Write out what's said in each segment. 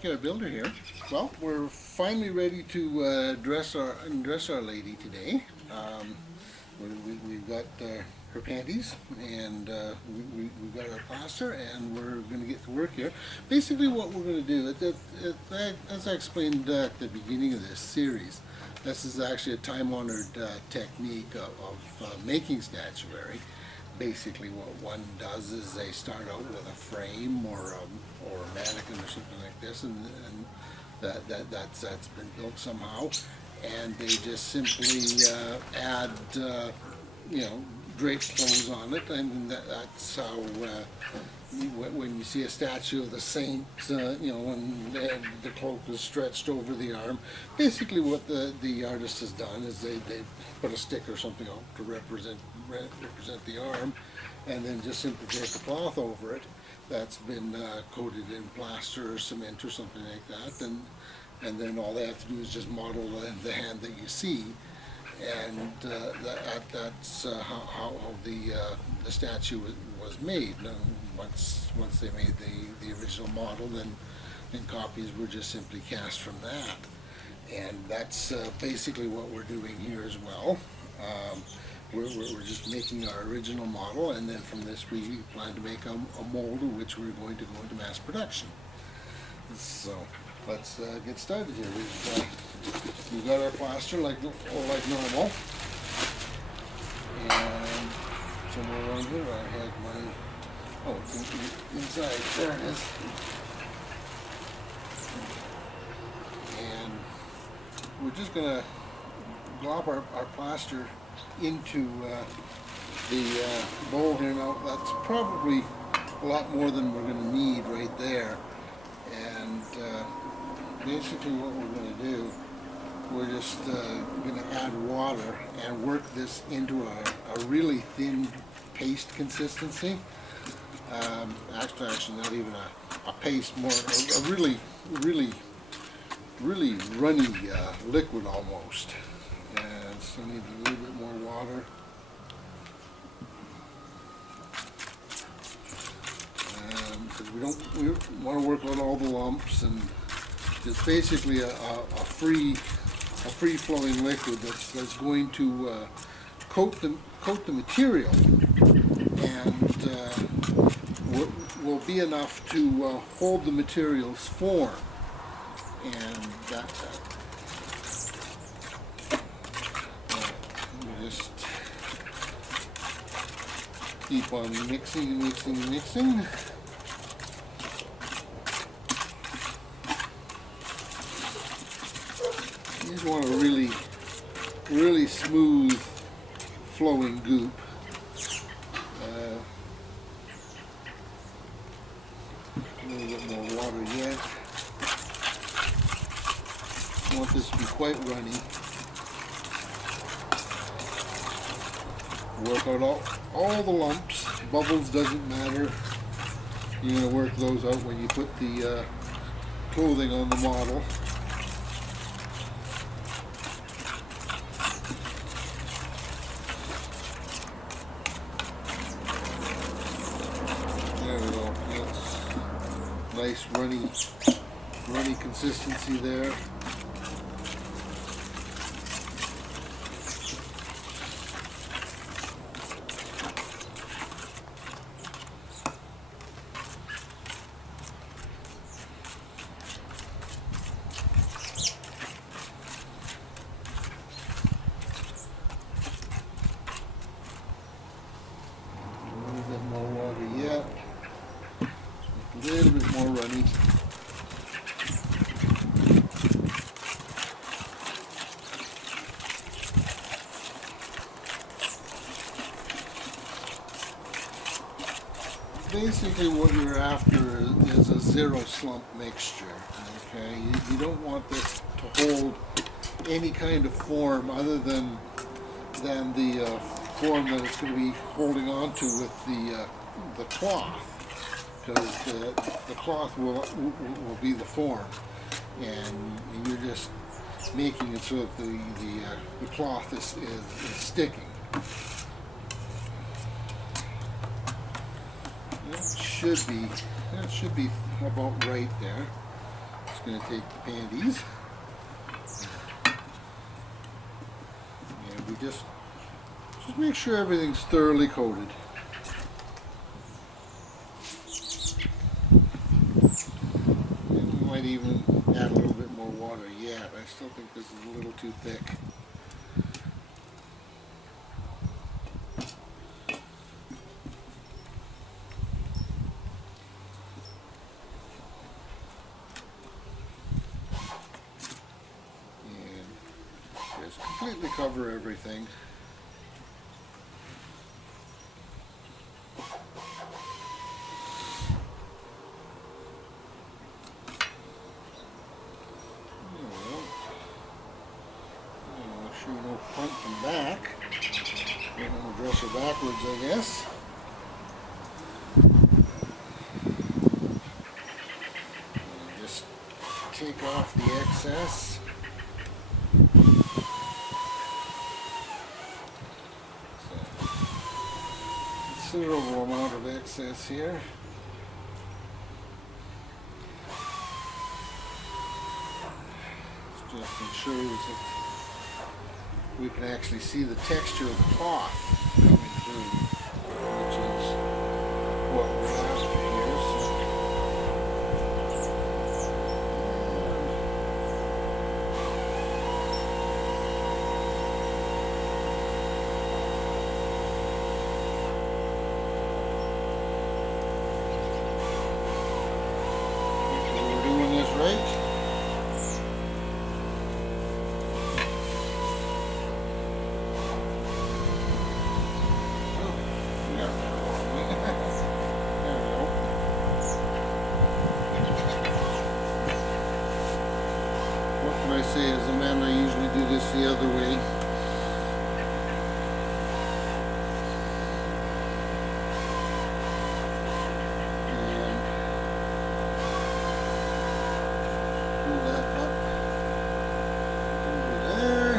Backyard Builder here. Well, we're finally ready to dress our lady today. We've got her panties, and we've got our plaster, and we're going to get to work here. Basically, what we're going to do, as I explained at the beginning of this series, this is actually a time-honored technique of making statuary. Basically, what one does is they start out with a frame or a mannequin or something like this, and that's been built somehow, and they just simply add drape clothes on it, and that's how when you see a statue of the saint, when the cloak is stretched over the arm, basically what the artist has done is they put a stick or something out to represent the arm, and then just simply drape a cloth over it that's been coated in plaster or cement or something like that, and then all they have to do is just model the hand that you see, and that's how the statue was made. Now, once they made the original model, then copies were just simply cast from that, and that's basically what we're doing here as well. We're just making our original model, and then from this we plan to make a mold of which we're going to go into mass production. So let's get started here. We've got our plaster like normal, and somewhere around here I had my, it's inside, there it is. And we're just going to glop our plaster into the bowl here. Now that's probably a lot more than we're going to need right there, and basically what we're going to do, we're just going to add water and work this into a really thin paste consistency. Actually not even a paste, more a really runny liquid almost. And so need a little bit more water. Because we want to work on all the lumps, and it's basically a free flowing liquid that's going to coat the material, and will be enough to hold the material's form, and we just keep on mixing. You just want a really smooth flowing goop. A little bit more water yet. I want this to be quite runny. Work out all the lumps. Bubbles doesn't matter. You're going to work those out when you put the clothing on the model. There we go. That's nice runny consistency there. A little bit more runny. Basically what you're after is a zero slump mixture. Okay, you don't want this to hold any kind of form other than the form that it's going to be holding on to with the cloth. Because the cloth will be the form, and you're just making it so that the cloth is sticking. That should be about right there. just going to take the panties and we just make sure everything's thoroughly coated. And we might even add a little bit more water. Yeah, but I still think this is a little too thick. Completely cover everything. Make sure no front and back. I'm going to dress her backwards, I guess. And just take off the excess. Considerable amount of excess here. This just ensures that we can actually see the texture of the cloth coming through, which is what we're after here. I say, as a man, I usually do this the other way. And pull that up over there.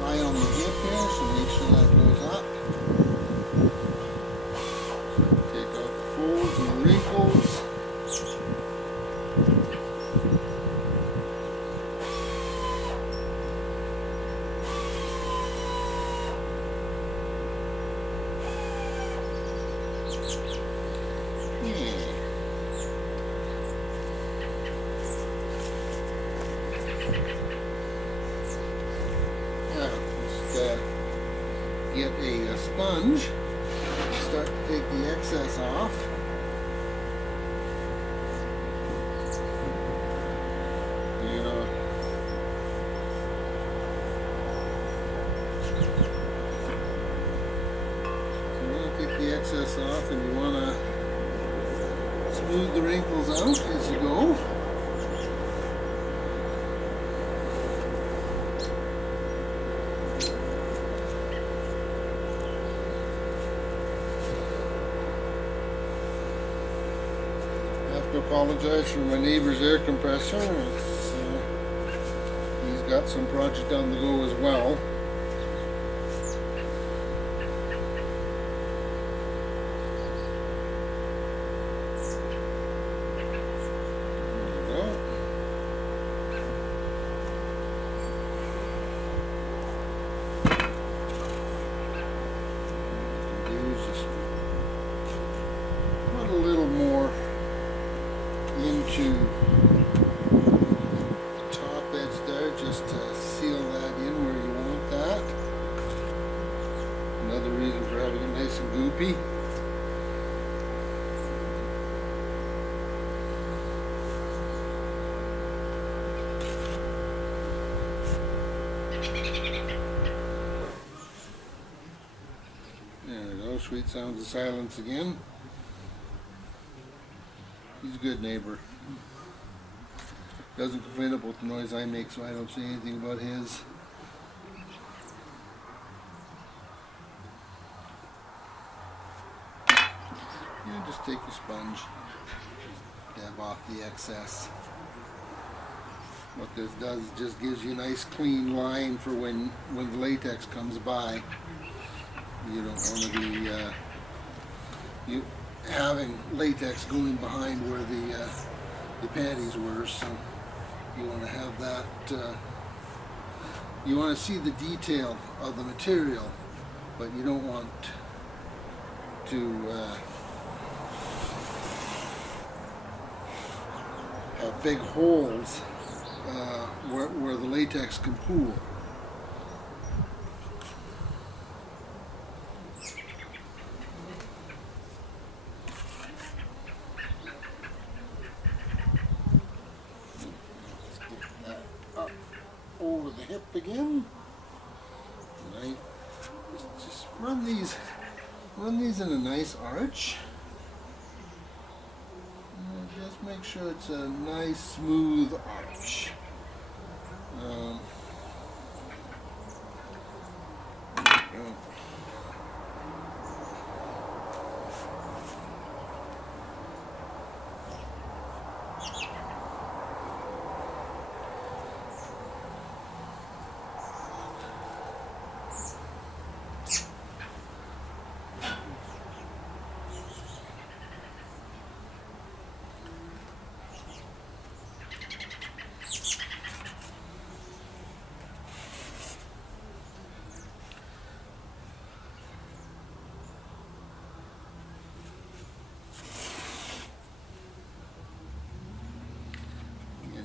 High on the hip here, so make sure that goes up. Take out the folds and the wrinkles. Get a sponge, start to take the excess off. You want to take the excess off, and you want to smooth the wrinkles out as you go. To apologize for my neighbor's air compressor. He's got some project on the go as well. There we go. Just put a little more into the top edge there, just to seal that in where you want that. Another reason for having it nice and goopy. There we go, sweet sounds of silence again. He's a good neighbor. Doesn't complain about the noise I make, so I don't say anything about his. And just take your sponge, just dab off the excess. What this does is just gives you a nice clean line for when the latex comes by. You don't want to be having latex going behind where the panties were, so you want to have that. You want to see the detail of the material, but you don't want to have big holes where the latex can pool. Over the hip again. Right. Just run these in a nice arch. And just make sure it's a nice smooth arch.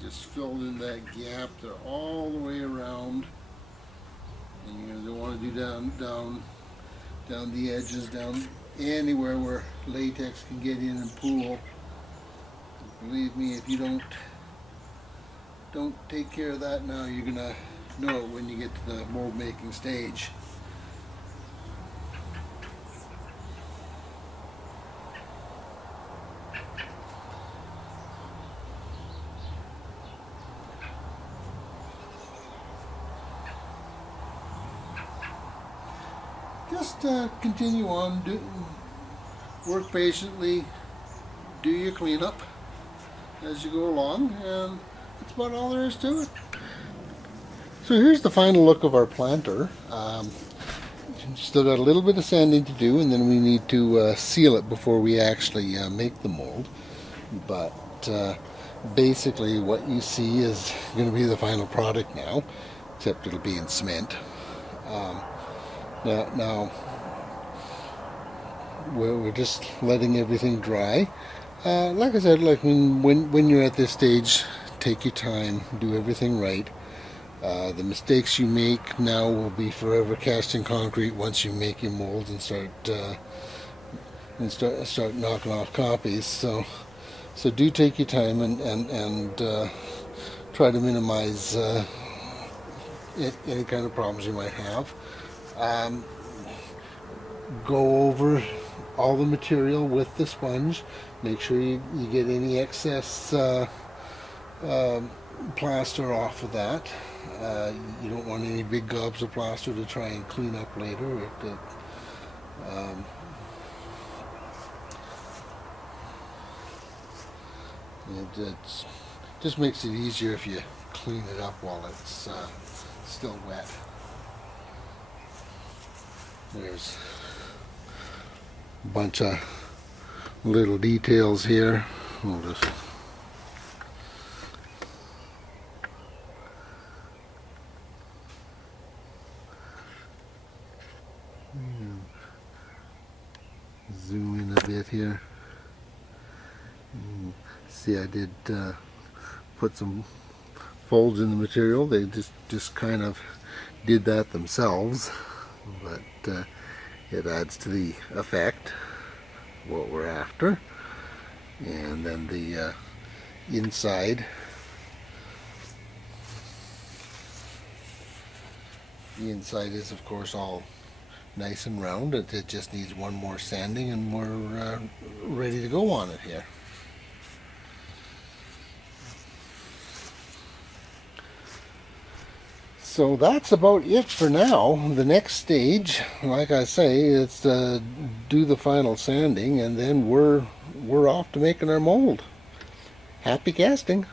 Just fill in that gap there all the way around, and you don't want to do down the edges, down anywhere where latex can get in and pool. Believe me, if you don't take care of that now, you're gonna know it when you get to the mold making stage. Just continue on, work patiently, do your cleanup as you go along, and that's about all there is to it. So here's the final look of our planter. Still got a little bit of sanding to do, and then we need to seal it before we actually make the mold. But basically what you see is going to be the final product now, except it'll be in cement. Now we're just letting everything dry. Like I said, like when you're at this stage, take your time, do everything right. The mistakes you make now will be forever cast in concrete once you make your mold and start knocking off copies. So do take your time and try to minimize any kind of problems you might have. Go over all the material with the sponge. Make sure you get any excess plaster off of that. You don't want any big gobs of plaster to try and clean up later. It just makes it easier if you clean it up while it's still wet. There's a bunch of little details here. We'll just zoom in a bit here. See, I did put some folds in the material. They just kind of did that themselves, but it adds to the effect, what we're after. And then the inside, is of course all nice and round. It just needs one more sanding and we're ready to go on it here. So that's about it for now. The next stage, like I say, is to do the final sanding, and then we're off to making our mold. Happy casting!